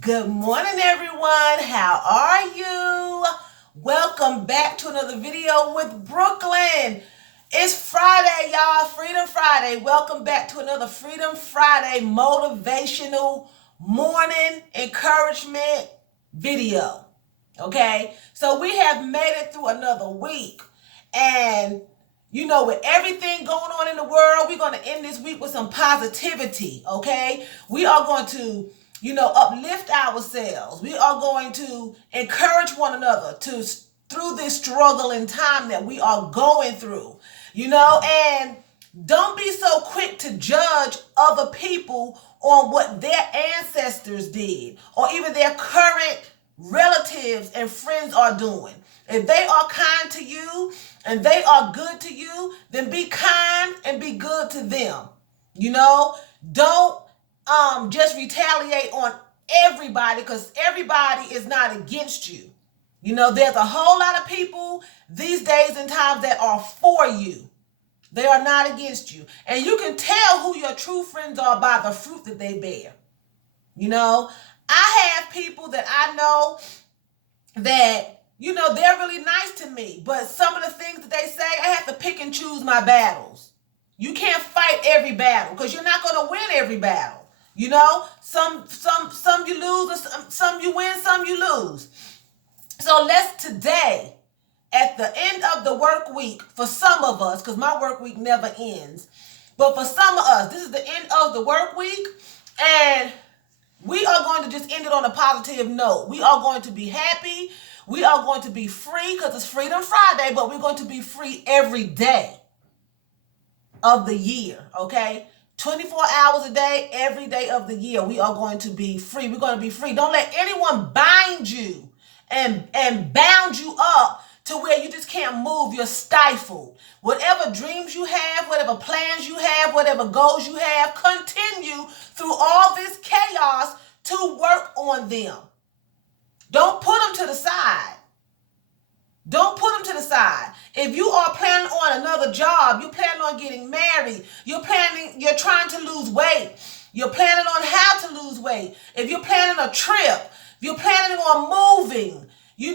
Good morning, everyone. How are you? Welcome back to another video with Brooklyn. It's Friday, y'all. Freedom Friday. Welcome back to another Freedom Friday motivational morning encouragement video. Okay? So we have made it through another week. And with everything going on in the world, we're going to end this week with some positivity, okay? We are going to, uplift ourselves. We are going to encourage one another through this struggling time that we are going through, and don't be so quick to judge other people on what their ancestors did or even their current relatives and friends are doing. If they are kind to you and they are good to you, then be kind and be good to them. Don't just retaliate on everybody, because everybody is not against you. There's a whole lot of people these days and times that are for you. They are not against you. And you can tell who your true friends are by the fruit that they bear. I have people that I know that they're really nice to me, but some of the things that they say, I have to pick and choose my battles. You can't fight every battle because you're not going to win every battle. Some you lose, some you win, some you lose. So let's today, at the end of the work week, for some of us, because my work week never ends, but for some of us, this is the end of the work week, and we are going to just end it on a positive note. We are going to be happy. We are going to be free because it's Freedom Friday, but we're going to be free every day of the year, okay? 24 hours a day, every day of the year, we are going to be free. We're going to be free. Don't let anyone bind you and bound you up to where you just can't move. You're stifled. Whatever dreams you have, whatever plans you have, whatever goals you have, continue through all this chaos to work on them. Don't put them to the side. Don't put them to the side. If you are planning on another job, you're planning on getting married, you're trying to lose weight, you're planning on how to lose weight, if you're planning a trip, if you're planning on moving, do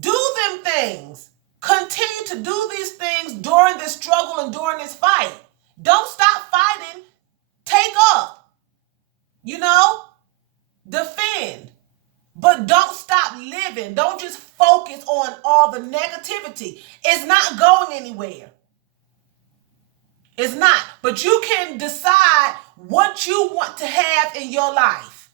them things. Continue to do these things during this struggle and during this fight. Don't stop fighting. Take up. Defend. But don't stop living. Don't just focus on all the negativity. It's not going anywhere. It's not. But you can decide what you want to have in your life.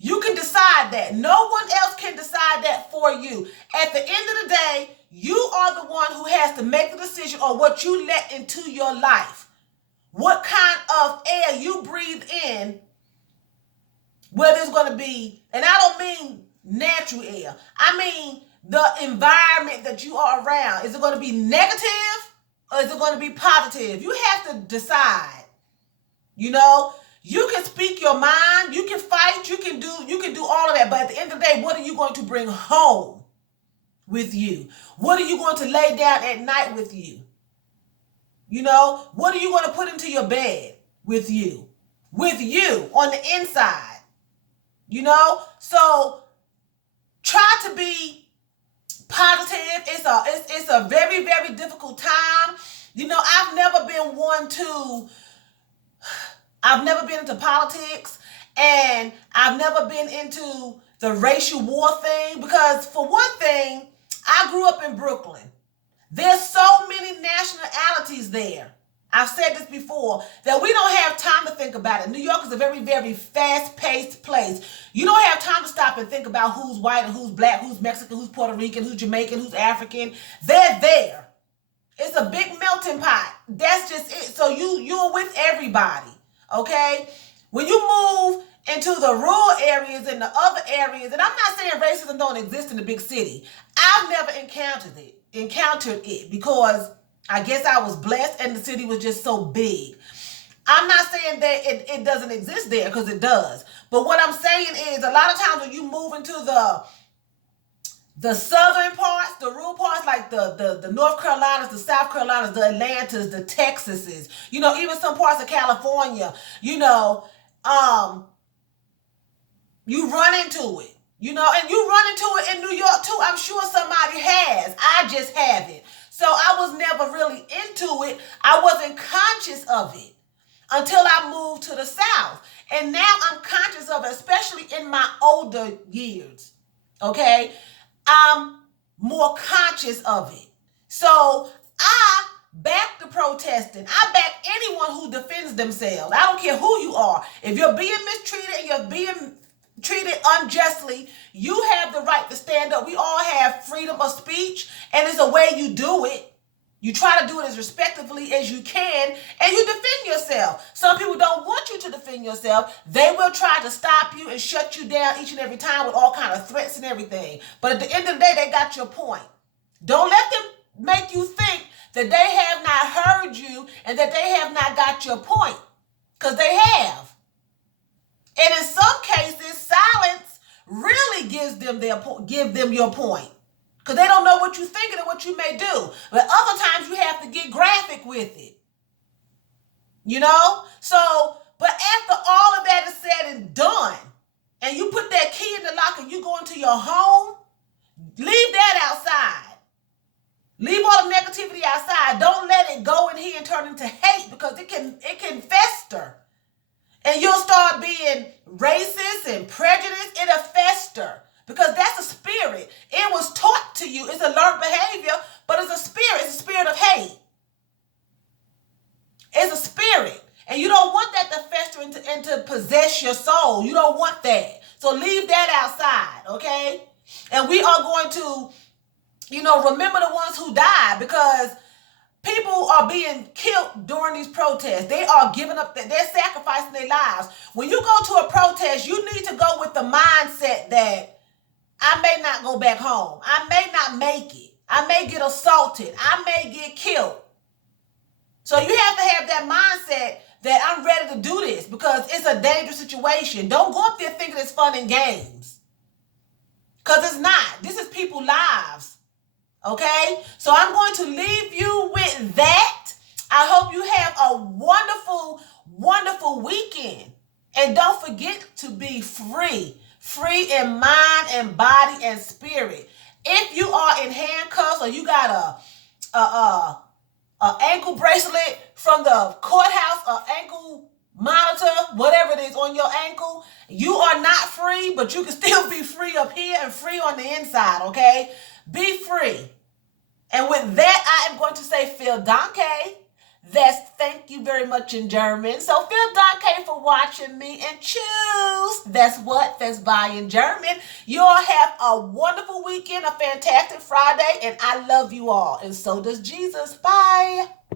You can decide that. No one else can decide that for you. At the end of the day, you are the one who has to make the decision on what you let into your life. What kind of air you breathe in, whether it's going to be, and I don't mean natural air, I mean the environment that you are around. Is it going to be negative or is it going to be positive? You have to decide. You can speak your mind, you can fight, you can do all of that, but at the end of the day, what are you going to bring home with you? What are you going to lay down at night with you? What are you going to put into your bed with you? With you on the inside. So try to be positive. It's a very, very difficult time. I've never been into politics, and I've never been into the racial war thing, because for one thing, I grew up in Brooklyn. There's so many nationalities there. I've said this before, that we don't have time to think about it. New York is a very, very fast-paced place. You don't have time to stop and think about who's white and who's black, who's Mexican, who's Puerto Rican, who's Jamaican, who's African. They're there. It's a big melting pot. That's just it. So you're with everybody, okay? When you move into the rural areas and the other areas, and I'm not saying racism don't exist in the big city. I've never encountered it because I guess I was blessed and the city was just so big. I'm not saying that it doesn't exist there, because it does. But what I'm saying is, a lot of times when you move into the southern parts, the rural parts, like the North Carolinas, the South Carolinas, the Atlantas, the Texases, even some parts of California, You run into it, and you run into it in New York too. I'm sure somebody has. I just haven't. So I was never really into it. I wasn't conscious of it until I moved to the South. And now I'm conscious of it, especially in my older years. Okay? I'm more conscious of it. So I back the protesting. I back anyone who defends themselves. I don't care who you are. If you're being mistreated and you're being treated unjustly, you have the right to stand up. We all have freedom of speech, and it's a way you do it. You try to do it as respectfully as you can, and you defend yourself. Some people don't want you to defend yourself. They will try to stop you and shut you down each and every time with all kind of threats and everything. But at the end of the day, they got your point. Don't let them make you think that they have not heard you and that they have not got your point, because they have. And in some cases, silence really gives them your point, because they don't know what you're thinking and what you may do. But other times you have to get graphic with it. So, but after all of that is said and done, and you put that key in the lock and you go into your home, leave that outside. Leave all the negativity outside. Don't let it go in here and turn into hate, because it can fester. And you'll start being racist and prejudiced. It'll fester, because that's a spirit. It was taught to you. It's a learned behavior, but it's a spirit. It's a spirit of hate. It's a spirit. And you don't want that to fester and to possess your soul. You don't want that. So leave that outside, okay? And we are going to, remember the ones who died, because people are being killed during these protests. They are giving up, they're sacrificing their lives. When you go to a protest, you need to go with the mindset that I may not go back home. I may not make it. I may get assaulted. I may get killed. So you have to have that mindset that I'm ready to do this, because it's a dangerous situation. Don't go up there thinking it's fun and games, because it's not. This is people's lives. Okay? So I'm going to leave you with that. I hope you have a wonderful, wonderful weekend. And don't forget to be free. Free in mind and body and spirit. If you are in handcuffs, or you got a ankle bracelet from the courthouse, or ankle monitor, whatever it is on your ankle, you are not free, but you can still be free up here and free on the inside, okay? Be free. And with that, I am going to say vielen Dank. That's thank you very much in German. So vielen Dank for watching me, and choose. That's bye in German. You all have a wonderful weekend, a fantastic Friday, and I love you all. And so does Jesus. Bye.